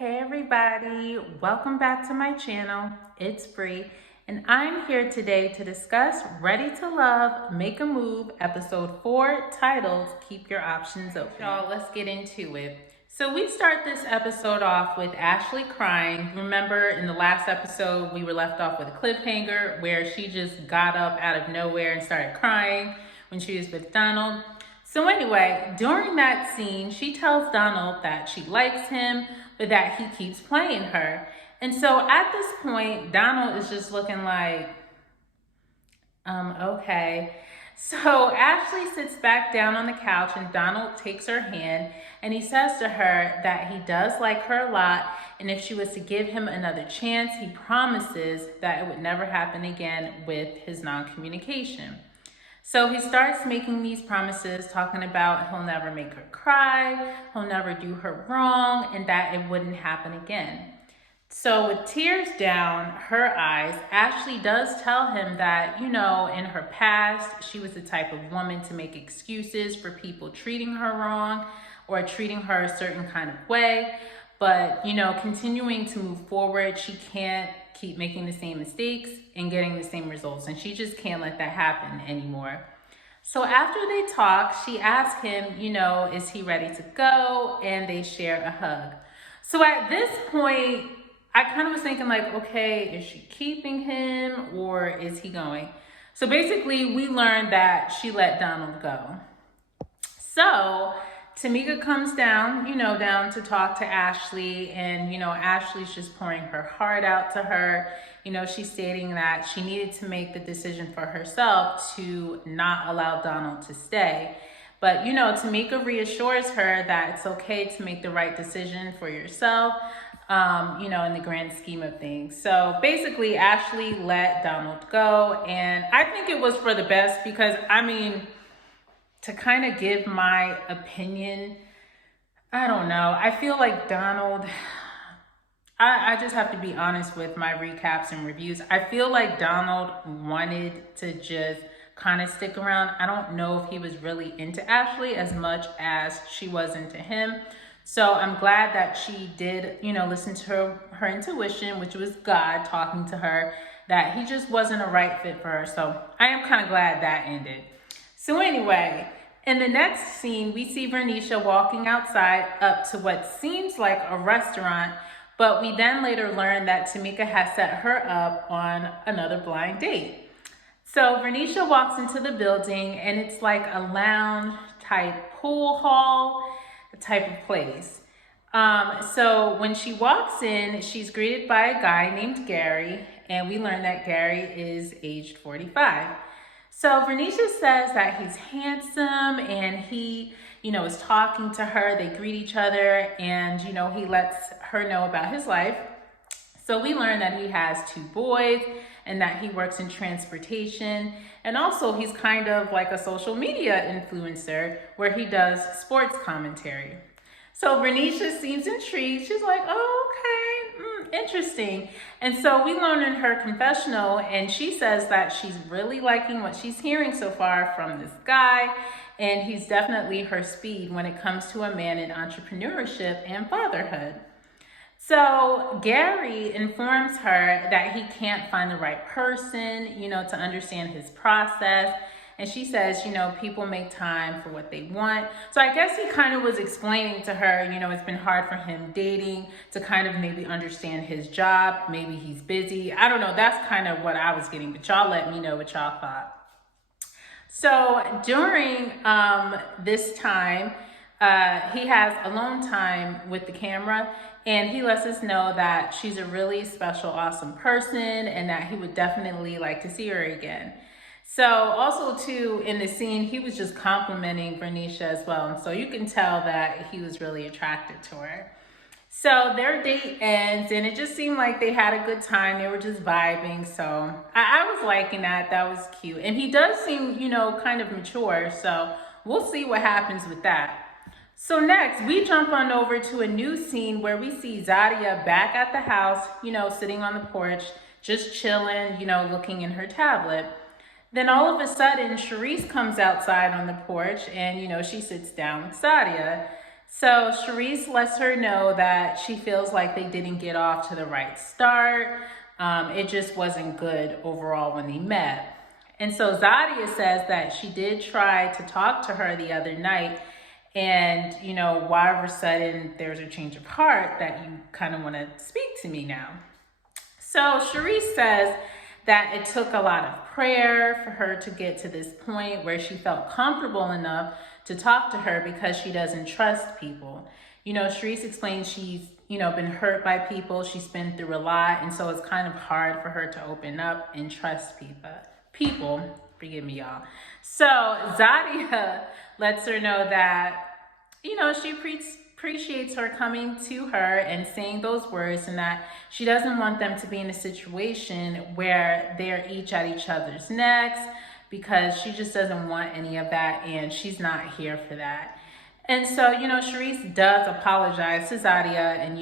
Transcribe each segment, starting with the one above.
Hey everybody, welcome back to my channel. It's Bree and I'm here today to discuss Ready to Love, Make a Move, episode 4, titled Keep Your Options Open. Y'all, let's get into it. So we start this episode off with Ashley crying. Remember in the last episode, we were left off with a cliffhanger where she just got up out of nowhere and started crying when she was with Donald. So anyway, during that scene, she tells Donald that she likes him, but that he keeps playing her. And so at this point, Donald is just looking like, okay. So Ashley sits back down on the couch and Donald takes her hand and he says to her that he does like her a lot, and if she was to give him another chance, he promises that it would never happen again with his non-communication. So he starts making these promises, talking about he'll never make her cry, he'll never do her wrong, and that it wouldn't happen again. So with tears down her eyes, Ashley does tell him that, in her past, she was the type of woman to make excuses for people treating her wrong or treating her a certain kind of way. But, continuing to move forward, she can't keep making the same mistakes and getting the same results. And she just can't let that happen anymore. So after they talk, she asks him, is he ready to go? And they share a hug. So at this point, I kind of was thinking like, okay, is she keeping him or is he going? So basically we learned that she let Donald go. So Tamika comes down, down to talk to Ashley, and, Ashley's just pouring her heart out to her. She's stating that she needed to make the decision for herself to not allow Donald to stay. But, Tamika reassures her that it's okay to make the right decision for yourself, in the grand scheme of things. So basically, Ashley let Donald go, and I think it was for the best because, to kind of give my opinion, I don't know. I feel like Donald, I just have to be honest with my recaps and reviews. I feel like Donald wanted to just kind of stick around. I don't know if he was really into Ashley as much as she was into him. So I'm glad that she did, listen to her intuition, which was God talking to her, that he just wasn't a right fit for her. So I am kind of glad that ended. So anyway, in the next scene, we see Vernisha walking outside up to what seems like a restaurant, but we then later learn that Tamika has set her up on another blind date. So Vernisha walks into the building and it's like a lounge type pool hall type of place. So when she walks in, she's greeted by a guy named Gary, and we learn that Gary is aged 45. So Vernisha says that he's handsome and he, is talking to her. They greet each other and, he lets her know about his life. So we learn that he has 2 boys and that he works in transportation. And also he's kind of like a social media influencer where he does sports commentary. So Vernisha seems intrigued. She's like, oh, okay, interesting. And so we learn in her confessional, and she says that she's really liking what she's hearing so far from this guy, and he's definitely her speed when it comes to a man in entrepreneurship and fatherhood. So Gary informs her that he can't find the right person, to understand his process. And she says, people make time for what they want. So I guess he kind of was explaining to her, it's been hard for him dating to kind of maybe understand his job. Maybe he's busy. I don't know. That's kind of what I was getting, but y'all let me know what y'all thought. So during this time, he has alone time with the camera, and he lets us know that she's a really special, awesome person and that he would definitely like to see her again. So also too, in the scene, he was just complimenting Vernisha as well. And so you can tell that he was really attracted to her. So their date ends and it just seemed like they had a good time. They were just vibing. So I was liking that. That was cute. And he does seem, kind of mature. So we'll see what happens with that. So next, we jump on over to a new scene where we see Zadia back at the house, sitting on the porch, just chilling, looking in her tablet. Then all of a sudden, Charisse comes outside on the porch and, she sits down with Zadia. So Charisse lets her know that she feels like they didn't get off to the right start. It just wasn't good overall when they met. And so Zadia says that she did try to talk to her the other night. And, why all of a sudden there's a change of heart that you kind of want to speak to me now. So Charisse says that it took a lot of prayer for her to get to this point where she felt comfortable enough to talk to her because she doesn't trust people. Charisse explains she's, been hurt by people. She's been through a lot. And so it's kind of hard for her to open up and trust people. Forgive me, y'all. So Zadia lets her know that, she appreciates her coming to her and saying those words, and that she doesn't want them to be in a situation where they're each at each other's necks, because she just doesn't want any of that, and she's not here for that. And so, Charisse does apologize to Zadia, and,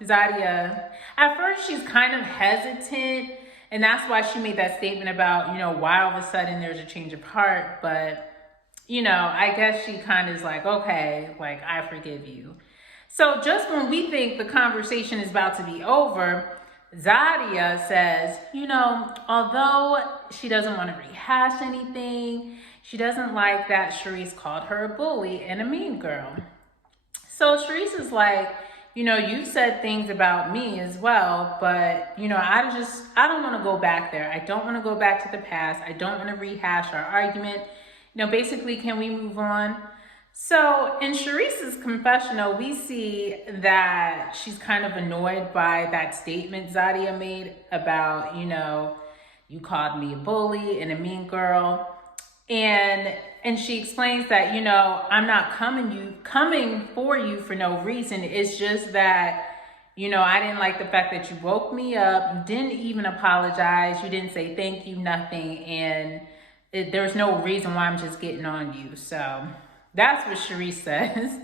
Zadia, at first she's kind of hesitant, and that's why she made that statement about, why all of a sudden there's a change of heart. But, I guess she kind of is like, okay, like, I forgive you. So just when we think the conversation is about to be over, Zadia says, although she doesn't want to rehash anything, she doesn't like that Charisse called her a bully and a mean girl. So Charisse is like, you've said things about me as well, but, I don't want to go back there. I don't want to go back to the past. I don't want to rehash our argument. Basically, can we move on? So in Charisse's confessional, we see that she's kind of annoyed by that statement Zadia made about, you called me a bully and a mean girl. And she explains that, I'm not coming for you for no reason. It's just that, I didn't like the fact that you woke me up. You didn't even apologize. You didn't say thank you, nothing. And there's no reason why I'm just getting on you. So that's what Charisse says.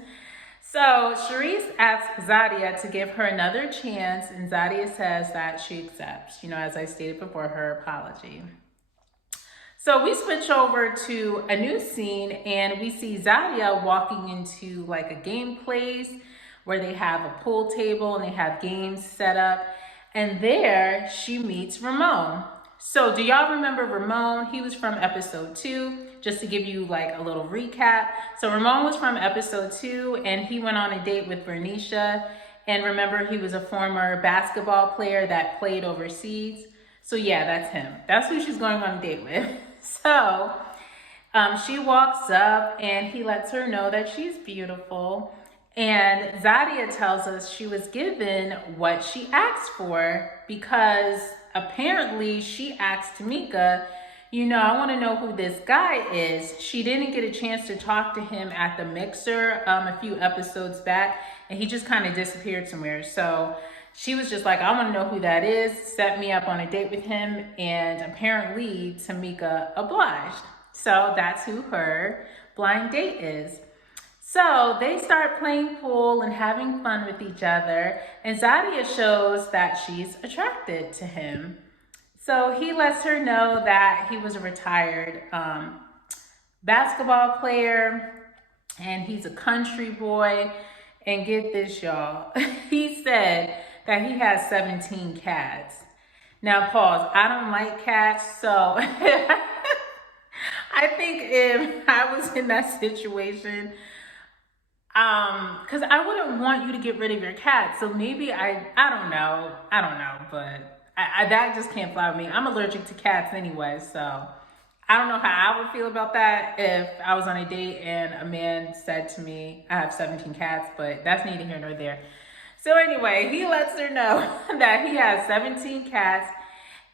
So Charisse asks Zadia to give her another chance, and Zadia says that she accepts, as I stated before, her apology. So we switch over to a new scene, and we see Zadia walking into like a game place where they have a pool table and they have games set up. And there she meets Ramon. So do y'all remember Ramon? He was from episode 2, just to give you like a little recap. So Ramon was from episode 2, and he went on a date with Bernicia. And remember, he was a former basketball player that played overseas. So yeah, that's him. That's who she's going on a date with. So she walks up and he lets her know that she's beautiful. And Zadia tells us she was given what she asked for, because apparently she asked Tamika, I want to know who this guy is. She didn't get a chance to talk to him at the mixer a few episodes back, and he just kind of disappeared somewhere. So she was just like, I want to know who that is. Set me up on a date with him. And apparently Tamika obliged. So that's who her blind date is. So they start playing pool and having fun with each other. And Zadia shows that she's attracted to him. So he lets her know that he was a retired basketball player, and he's a country boy. And get this, y'all. He said that he has 17 cats. Now, pause. I don't like cats, so I think if I was in that situation, because I wouldn't want you to get rid of your cat. So maybe I don't know, but I that just can't fly with me. I'm allergic to cats anyway, so I don't know how I would feel about that if I was on a date and a man said to me, I have 17 cats, but that's neither here nor there. So anyway, he lets her know that he has 17 cats,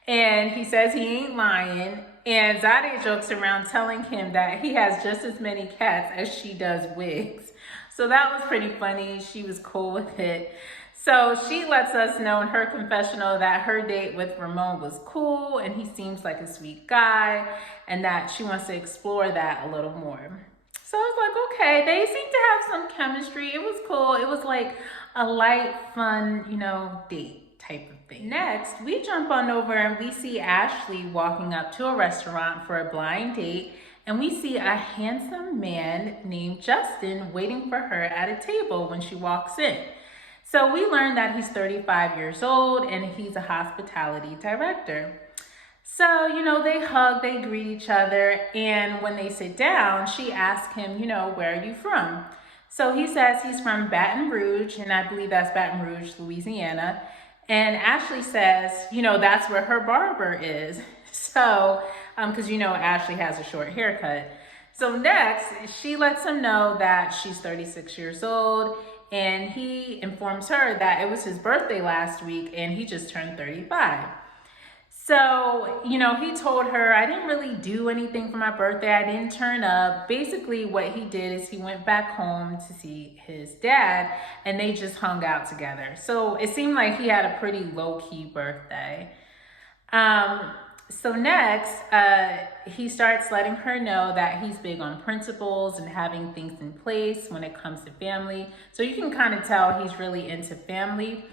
and he says he ain't lying. And Zadia jokes around telling him that he has just as many cats as she does wigs. So that was pretty funny. She was cool with it. So she lets us know in her confessional that her date with Ramon was cool, and he seems like a sweet guy, and that she wants to explore that a little more. So I was like, okay, they seem to have some chemistry. It was cool. It was like a light, fun, date type of thing. Next, we jump on over and we see Ashley walking up to a restaurant for a blind date. and we see a handsome man named Justin waiting for her at a table when she walks in. So we learn that he's 35 years old and he's a hospitality director. So, they hug, they greet each other, and when they sit down, she asks him, where are you from? So he says he's from Baton Rouge, and I believe that's Baton Rouge, Louisiana. And Ashley says, that's where her barber is. So, because, Ashley has a short haircut. So next, she lets him know that she's 36 years old, and he informs her that it was his birthday last week, and he just turned 35. So, he told her, I didn't really do anything for my birthday. I didn't turn up. Basically, what he did is he went back home to see his dad, and they just hung out together. So it seemed like he had a pretty low-key birthday. So next, he starts letting her know that he's big on principles and having things in place when it comes to family. So you can kind of tell he's really into family.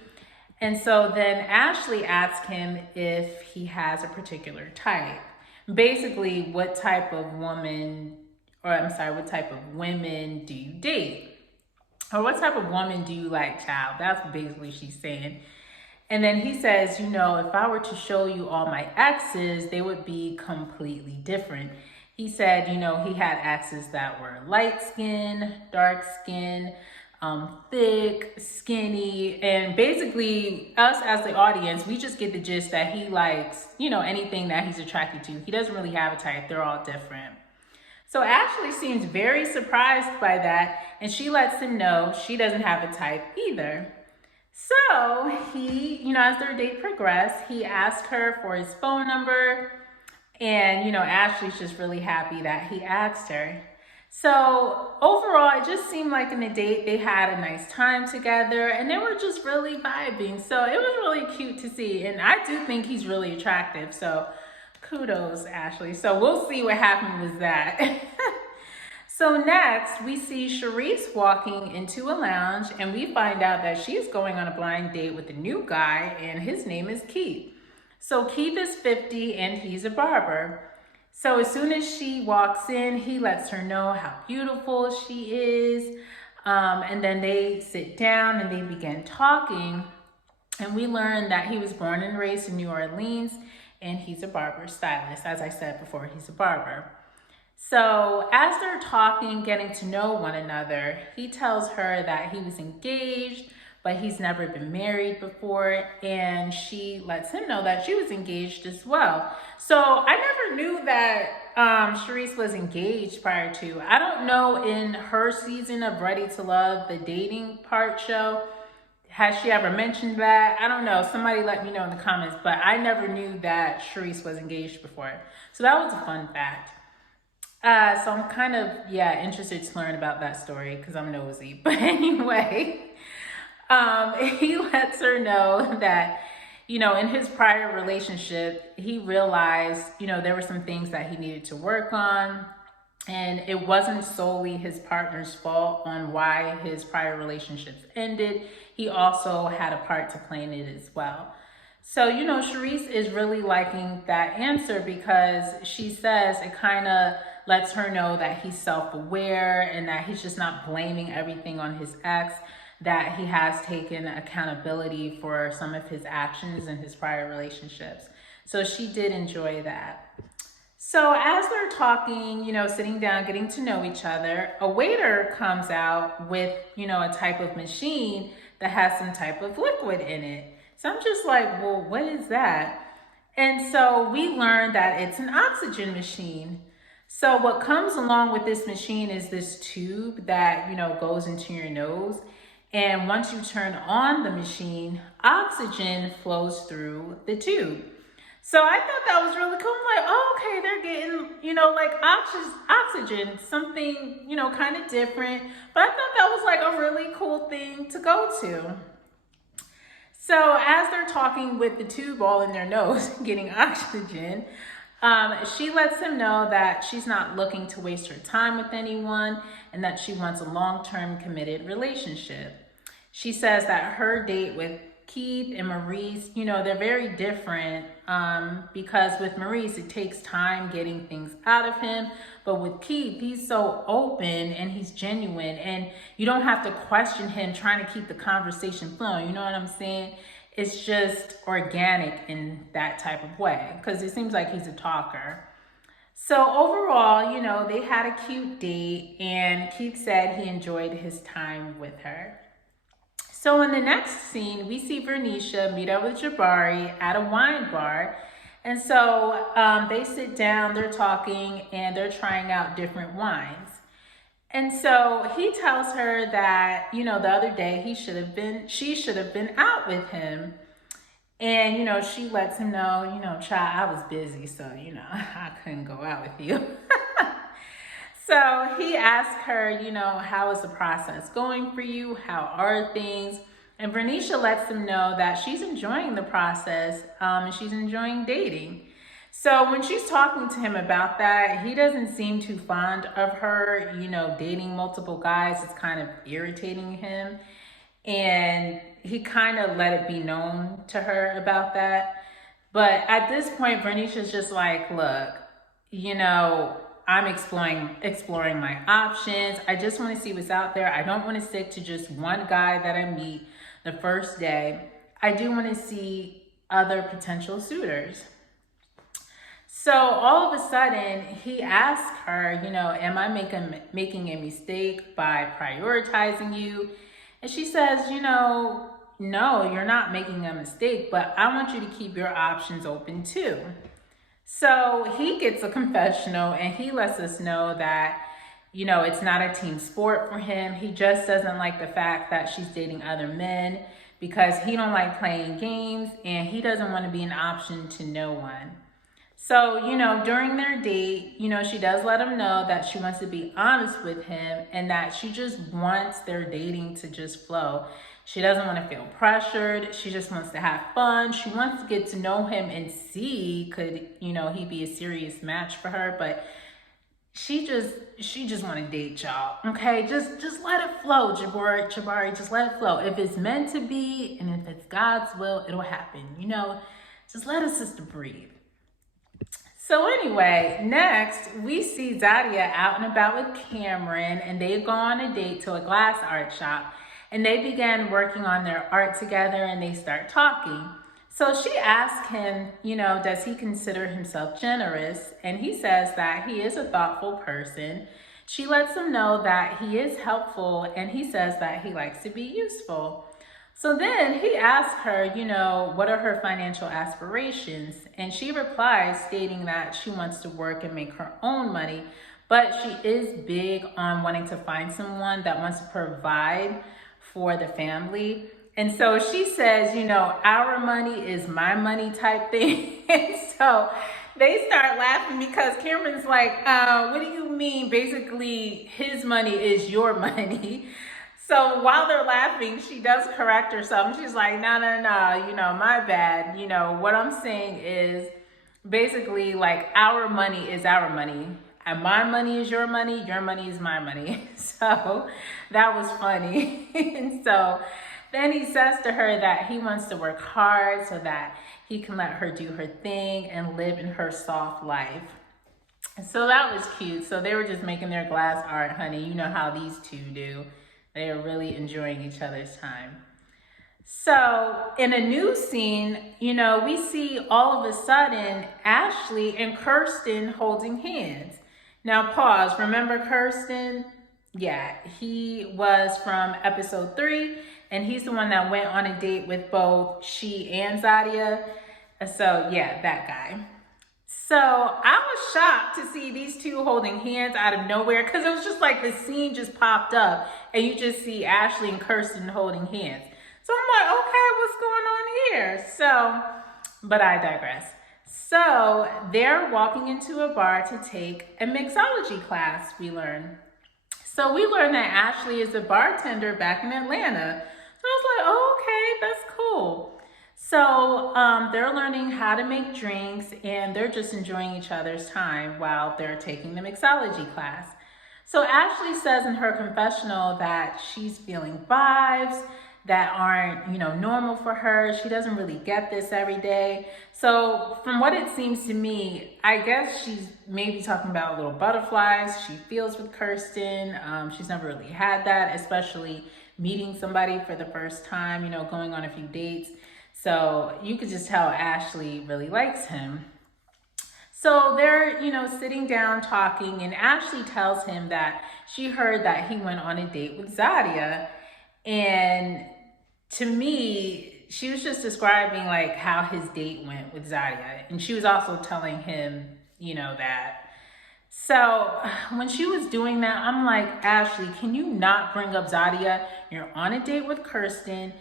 And so then Ashley asks him if he has a particular type. Basically, what type of women do you date? Or what type of woman do you like, child? That's basically she's saying. And then he says, if I were to show you all my exes, they would be completely different. He said, he had exes that were light skin, dark skin, thick, skinny, and basically us as the audience, we just get the gist that he likes, anything that he's attracted to. He doesn't really have a type. They're all different. So Ashley seems very surprised by that, and she lets him know she doesn't have a type either. So he, as their date progressed, he asked her for his phone number, and, Ashley's just really happy that he asked her. So overall, it just seemed like in the date, they had a nice time together and they were just really vibing. So it was really cute to see. And I do think he's really attractive. So kudos, Ashley. So we'll see what happened with that. So next, we see Sharice walking into a lounge and we find out that she's going on a blind date with a new guy and his name is Keith. So Keith is 50 and he's a barber. So as soon as she walks in, he lets her know how beautiful she is. And then they sit down and they begin talking. And we learn that he was born and raised in New Orleans and he's a barber stylist. As I said before, he's a barber. So as they're talking, getting to know one another, he tells her that he was engaged, but he's never been married before, and she lets him know that she was engaged as well. So I never knew that Sharice was engaged prior to. I don't know, in her season of Ready to Love, the dating part show, has she ever mentioned that? I don't know. Somebody let me know in the comments, but I never knew that Sharice was engaged before. So that was a fun fact. So I'm kind of, interested to learn about that story because I'm nosy. But anyway, he lets her know that, in his prior relationship, he realized, there were some things that he needed to work on. And it wasn't solely his partner's fault on why his prior relationships ended. He also had a part to play in it as well. So, Sharice is really liking that answer because she says it kind of lets her know that he's self-aware and that he's just not blaming everything on his ex, that he has taken accountability for some of his actions in his prior relationships. So she did enjoy that. So as they're talking, sitting down, getting to know each other, a waiter comes out with, a type of machine that has some type of liquid in it. So I'm just like, well, what is that? And so we learned that it's an oxygen machine. So what comes along with this machine is this tube that, goes into your nose. And once you turn on the machine, oxygen flows through the tube. So I thought that was really cool. I'm like, oh, okay, they're getting, like oxygen, something, kind of different. But I thought that was like a really cool thing to go to. So as they're talking with the tube all in their nose, getting oxygen, she lets him know that she's not looking to waste her time with anyone and that she wants a long-term committed relationship. She says that her date with Keith and Maurice, they're very different, because with Maurice, it takes time getting things out of him. But with Keith, he's so open and he's genuine, and you don't have to question him trying to keep the conversation flowing. You know what I'm saying? It's just organic in that type of way, because it seems like he's a talker. So overall, they had a cute date, and Keith said he enjoyed his time with her. So in the next scene, we see Vernisha meet up with Jabari at a wine bar. And so they sit down, they're talking, and they're trying out different wines. And so he tells her that, the other day she should have been out with him. And, she lets him know, child, I was busy, so, I couldn't go out with you. So he asks her, how is the process going for you? How are things? And Vernisha lets him know that she's enjoying the process, and she's enjoying dating. So when she's talking to him about that, he doesn't seem too fond of her, dating multiple guys. It's kind of irritating him. And he kind of let it be known to her about that. But at this point, Vernisha's just like, look, I'm exploring my options. I just want to see what's out there. I don't want to stick to just one guy that I meet the first day. I do want to see other potential suitors. So all of a sudden, he asks her, am I making a mistake by prioritizing you? And she says, no, you're not making a mistake, but I want you to keep your options open too. So he gets a confessional, and he lets us know that, it's not a team sport for him. He just doesn't like the fact that she's dating other men, because he don't like playing games, and he doesn't want to be an option to no one. So, during their date, she does let him know that she wants to be honest with him, and that she just wants their dating to just flow. She doesn't want to feel pressured. She just wants to have fun. She wants to get to know him and see, could, he be a serious match for her. But she just want to date y'all. Okay, just let it flow, Jabari, just let it flow. If it's meant to be, and if it's God's will, it'll happen. Just let a sister breathe. So anyway, next we see Zadia out and about with Cameron, and they go on a date to a glass art shop, and they began working on their art together, and they start talking. So she asks him, does he consider himself generous? And he says that he is a thoughtful person. She lets him know that he is helpful, and he says that he likes to be useful. So then he asks her, what are her financial aspirations? And she replies stating that she wants to work and make her own money, but she is big on wanting to find someone that wants to provide for the family. And so she says, our money is my money type thing. And so they start laughing, because Cameron's like, what do you mean? Basically, his money is your money. So while they're laughing, she does correct herself. She's like, no, my bad. What I'm saying is basically like our money is our money. And my money is your money is my money. So that was funny. And so then he says to her that he wants to work hard so that he can let her do her thing and live in her soft life. So that was cute. So they were just making their glass art, honey. You know how these two do. They are really enjoying each other's time. So in a new scene, we see all of a sudden Ashley and Kirsten holding hands. Now pause, remember Kirsten? Yeah, he was from episode 3, and he's the one that went on a date with both she and Zadia. So yeah, that guy. So I was shocked to see these two holding hands out of nowhere, because it was just like the scene just popped up and you just see Ashley and Kirsten holding hands. So I'm like, okay, what's going on here? So, but I digress. So they're walking into a bar to take a mixology class, we learn. So we learned that Ashley is a bartender back in Atlanta. So I was like, oh, okay, that's cool. So they're learning how to make drinks, and they're just enjoying each other's time while they're taking the mixology class. So Ashley says in her confessional that she's feeling vibes, that aren't, normal for her. She doesn't really get this every day. So from what it seems to me, I guess she's maybe talking about little butterflies she feels with Kirsten. She's never really had that, especially meeting somebody for the first time, going on a few dates. So you could just tell Ashley really likes him. So they're, sitting down talking, and Ashley tells him that she heard that he went on a date with Zadia. And to me, she was just describing like how his date went with Zadia. And she was also telling him, that. So when she was doing that, I'm like, Ashley, can you not bring up Zadia? You're on a date with Kirsten.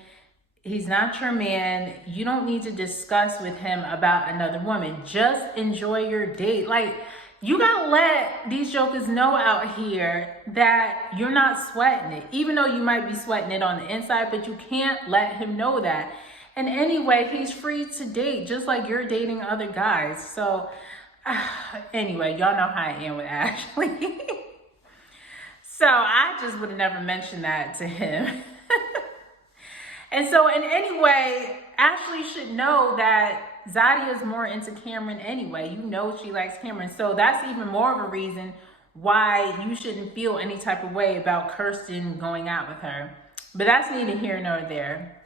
He's not your man. You don't need to discuss with him about another woman. Just enjoy your date. Like, you gotta let these jokers know out here that you're not sweating it. Even though you might be sweating it on the inside, but you can't let him know that. And anyway, he's free to date, just like you're dating other guys. So, anyway, y'all know how I am with Ashley. So I just would have never mentioned that to him. And so, in any way, Ashley should know that Zadia is more into Cameron anyway. She likes Cameron. So that's even more of a reason why you shouldn't feel any type of way about Kirsten going out with her. But that's neither here nor there.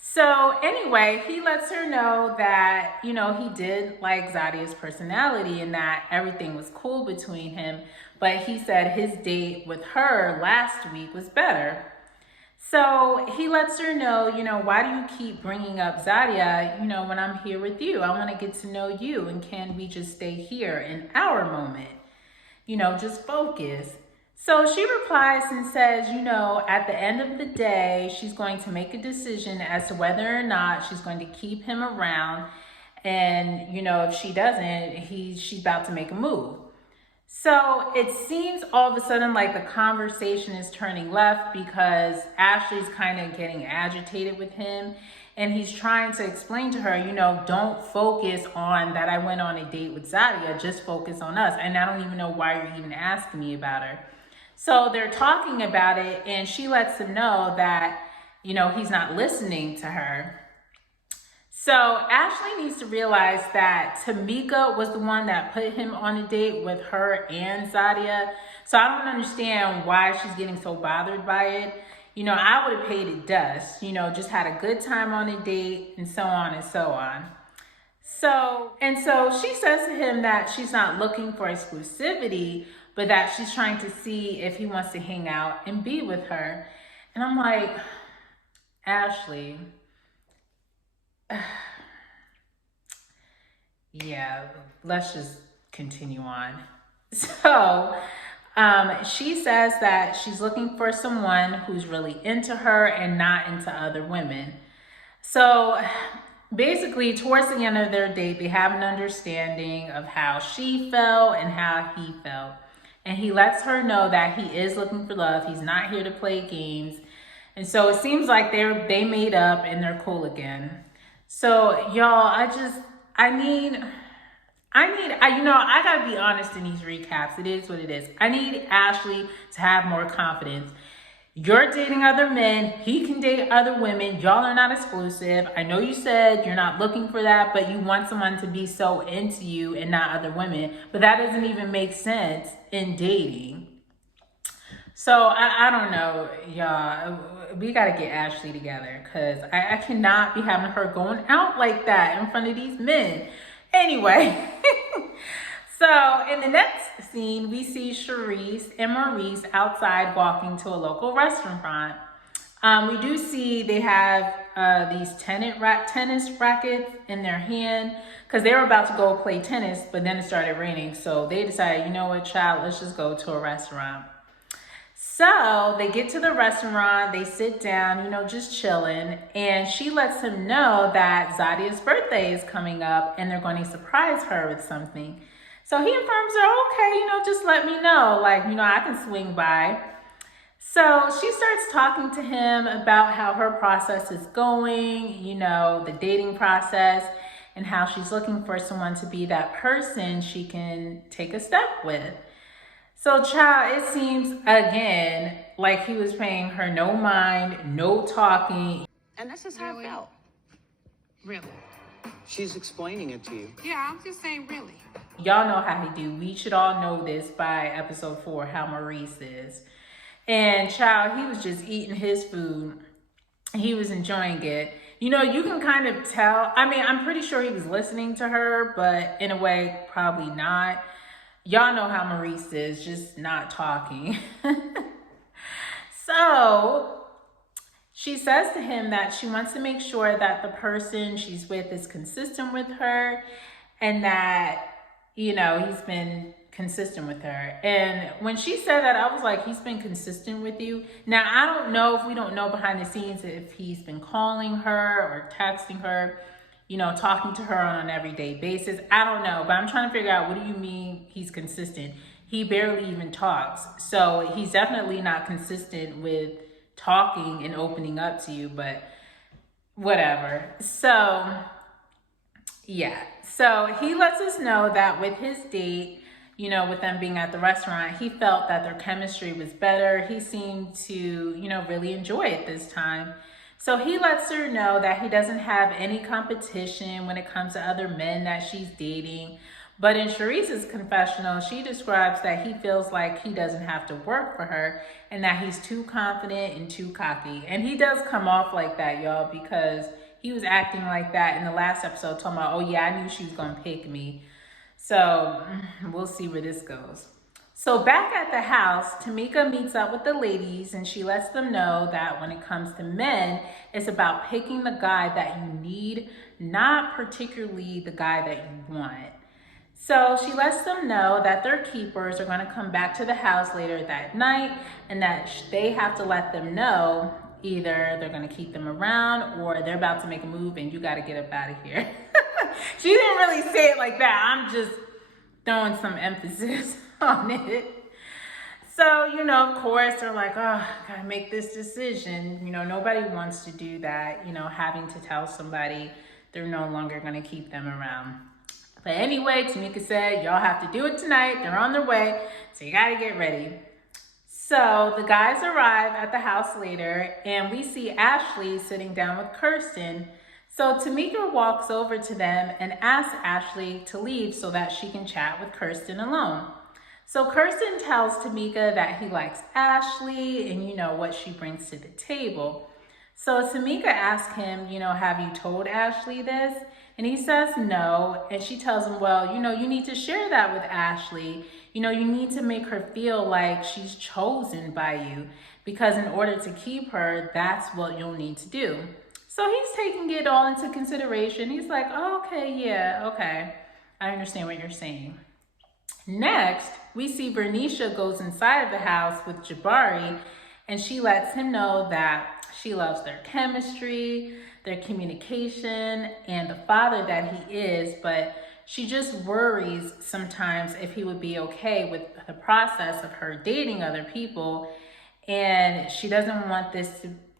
So anyway, he lets her know that, he did like Zadia's personality and that everything was cool between him. But he said his date with her last week was better. So he lets her know, why do you keep bringing up Zadia, when I'm here with you? I want to get to know you. And can we just stay here in our moment? Just focus. So she replies and says, at the end of the day, she's going to make a decision as to whether or not she's going to keep him around. And, if she doesn't, she's about to make a move. So it seems all of a sudden like the conversation is turning left because Ashley's kind of getting agitated with him. And he's trying to explain to her, don't focus on that I went on a date with Zadia. Just focus on us. And I don't even know why you're even asking me about her. So they're talking about it, and she lets him know that, he's not listening to her. So Ashley needs to realize that Tamika was the one that put him on a date with her and Zadia. So I don't understand why she's getting so bothered by it. I would have paid it dust, just had a good time on a date and so on and so on. So she says to him that she's not looking for exclusivity, but that she's trying to see if he wants to hang out and be with her. And I'm like, Ashley, yeah, let's just continue on. So she says that she's looking for someone who's really into her and not into other women. So basically, towards the end of their date, they have an understanding of how she felt and how he felt. And he lets her know that he is looking for love. He's not here to play games. And so it seems like they made up and they're cool again. So y'all, I gotta be honest in these recaps. It is what it is. I need Ashley to have more confidence. You're dating other men. He can date other women. Y'all are not exclusive. I know you said you're not looking for that, but you want someone to be so into you and not other women. But that doesn't even make sense in dating. So I don't know, y'all. We got to get Ashley together because I cannot be having her going out like that in front of these men. Anyway. So in the next scene, we see Charisse and Maurice outside walking to a local restaurant. We do see they have these tennis rackets in their hand because they were about to go play tennis, but then it started raining. So they decided, you know what, child, let's just go to a restaurant. So they get to the restaurant, they sit down, just chilling, and she lets him know that Zadia's birthday is coming up and they're going to surprise her with something. So he informs her, okay, just let me know, I can swing by. So she starts talking to him about how her process is going, the dating process, and how she's looking for someone to be that person she can take a step with. So, child, it seems, again, like he was paying her no mind, no talking. And this is how it felt. Really? She's explaining it to you. Yeah, I'm just saying really. Y'all know how he do. We should all know this by episode 4, how Maurice is. And child, he was just eating his food. He was enjoying it. You know, you can kind of tell. I mean, I'm pretty sure he was listening to her, but in a way, probably not. Y'all know how Maurice is, just not talking. So she says to him that she wants to make sure that the person she's with is consistent with her, and that, you know, he's been consistent with her. And when she said that, I was like, he's been consistent with you? Now, I don't know, if we don't know behind the scenes, if he's been calling her or texting her, you know, talking to her on an everyday basis. I don't know, but I'm trying to figure out, what do you mean he's consistent? He barely even talks. So he's definitely not consistent with talking and opening up to you, but whatever. So yeah, so he lets us know that with his date, you know, with them being at the restaurant, he felt that their chemistry was better. He seemed to, you know, really enjoy it this time. So he lets her know that he doesn't have any competition when it comes to other men that she's dating. But in Charisse's confessional, she describes that he feels like he doesn't have to work for her and that he's too confident and too cocky. And he does come off like that, y'all, because he was acting like that in the last episode, talking about, oh yeah, I knew she was gonna pick me. So we'll see where this goes. So back at the house, Tamika meets up with the ladies and she lets them know that when it comes to men, it's about picking the guy that you need, not particularly the guy that you want. So she lets them know that their keepers are going to come back to the house later that night, and that they have to let them know either they're going to keep them around or they're about to make a move and you got to get up out of here. She didn't really say it like that. I'm just throwing some emphasis on it. So, you know, of course, they're like, oh, gotta make this decision. You know, nobody wants to do that, you know, having to tell somebody they're no longer going to keep them around. But anyway, Tamika said, y'all have to do it tonight. They're on their way, so you gotta get ready. So the guys arrive at the house later, and we see Ashley sitting down with Kirsten. So Tamika walks over to them and asks Ashley to leave so that she can chat with Kirsten alone. So Kirsten tells Tamika that he likes Ashley and, you know, what she brings to the table. So Tamika asks him, you know, have you told Ashley this? And he says no. And she tells him, well, you know, you need to share that with Ashley. You know, you need to make her feel like she's chosen by you, because in order to keep her, that's what you'll need to do. So he's taking it all into consideration. He's like, oh, okay, yeah, okay. I understand what you're saying. Next, we see Bernicia goes inside of the house with Jabari, and she lets him know that she loves their chemistry, their communication, and the father that he is, but she just worries sometimes if he would be okay with the process of her dating other people, and she doesn't want this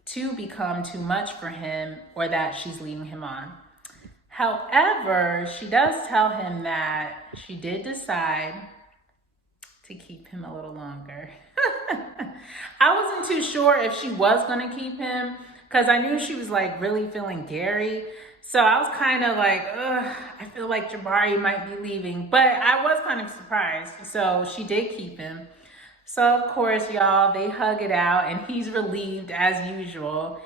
to become too much for him or that she's leading him on. However, she does tell him that she did decide to keep him a little longer. I wasn't too sure if she was going to keep him, because I knew she was like really feeling Gary. So I was kind of like, ugh, I feel like Jabari might be leaving, but I was kind of surprised. So she did keep him. So of course, y'all, they hug it out and he's relieved as usual.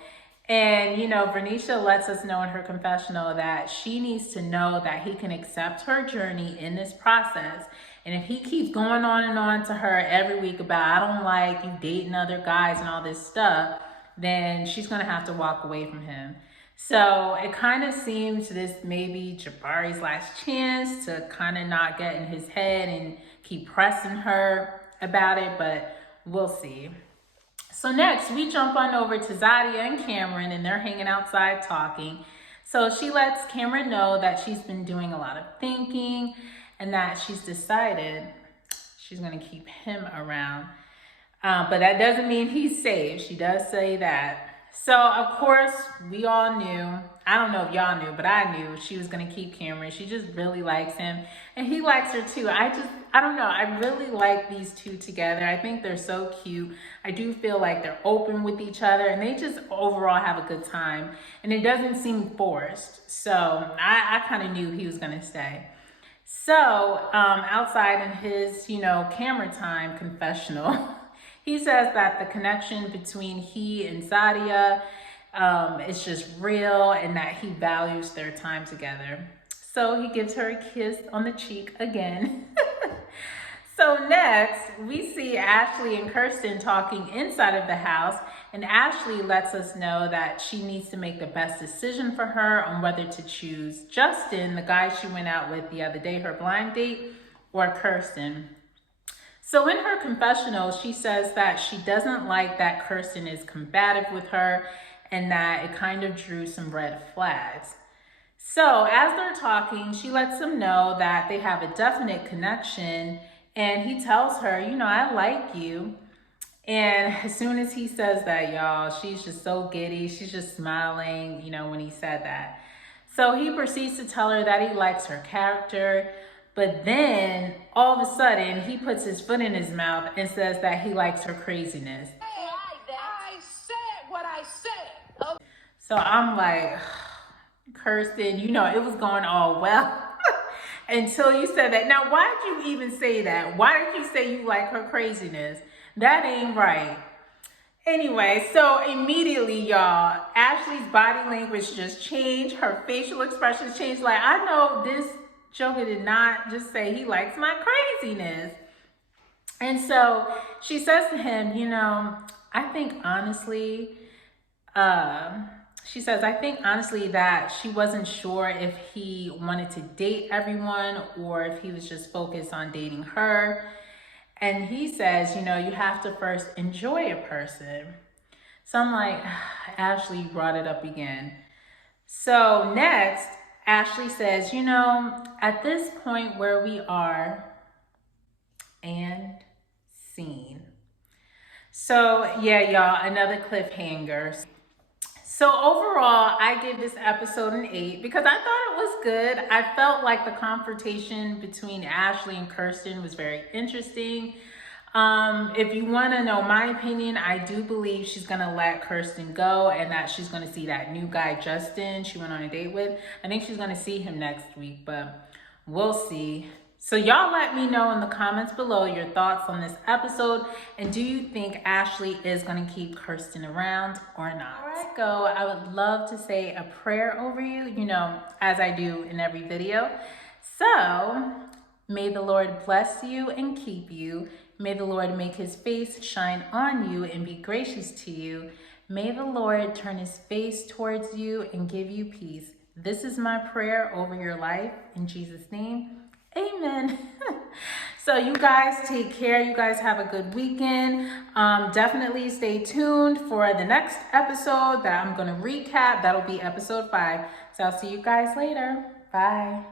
And, you know, Bernicia lets us know in her confessional that she needs to know that he can accept her journey in this process. And if he keeps going on and on to her every week about, I don't like you dating other guys and all this stuff, then she's going to have to walk away from him. So it kind of seems this may be Jabari's last chance to kind of not get in his head and keep pressing her about it, but we'll see. So next, we jump on over to Zadia and Cameron, and they're hanging outside talking. So she lets Cameron know that she's been doing a lot of thinking and that she's decided she's going to keep him around. But that doesn't mean he's safe. She does say that. So, of course, we all knew I don't know if y'all knew, but I knew she was gonna keep Cameron. She just really likes him, and he likes her too. I don't know. I really like these two together. I think they're so cute. I do feel like they're open with each other, and they just overall have a good time. And it doesn't seem forced. So I kind of knew he was gonna stay. So outside in his, camera time confessional, he says that the connection between he and Sadia is just real and that he values their time together. So he gives her a kiss on the cheek again. So next, we see Ashley and Kirsten talking inside of the house, and Ashley lets us know that she needs to make the best decision for her on whether to choose Justin, the guy she went out with the other day, her blind date, or Kirsten. So in her confessional, she says that she doesn't like that Kirsten is combative with her and that it kind of drew some red flags. So as they're talking, she lets him know that they have a definite connection, and he tells her, I like you. And as soon as he says that, y'all, she's just so giddy. She's just smiling, when he said that. So he proceeds to tell her that he likes her character. But then all of a sudden he puts his foot in his mouth and says that he likes her craziness. I said what I said. Okay. So I'm like, Kirsten, it was going all well until you said that. Now, why did you even say that? Why did you say you like her craziness? That ain't right. Anyway, so immediately, y'all, Ashley's body language just changed. Her facial expressions changed. Like, I know this Joker did not just say he likes my craziness. And so she says to him, I think honestly, that she wasn't sure if he wanted to date everyone or if he was just focused on dating her. And he says, you have to first enjoy a person. So I'm like, Ashley, you brought it up again. So next, Ashley says, at this point where we are, and scene. So yeah, y'all, another cliffhanger. So overall, I give this episode an 8 because I thought it was good. I felt like the confrontation between Ashley and Kirsten was very interesting. If you want to know my opinion, I do believe she's going to let Kirsten go and that she's going to see that new guy, Justin, she went on a date with. I think she's going to see him next week, but we'll see. So y'all let me know in the comments below your thoughts on this episode, and do you think Ashley is going to keep Kirsten around or not? Before I go, I would love to say a prayer over you, as I do in every video. So, may the Lord bless you and keep you. May the Lord make his face shine on you and be gracious to you. May the Lord turn his face towards you and give you peace. This is my prayer over your life in Jesus' name. Amen. So you guys take care. You guys have a good weekend. Definitely stay tuned for the next episode that I'm going to recap. That'll be episode 5. So I'll see you guys later. Bye.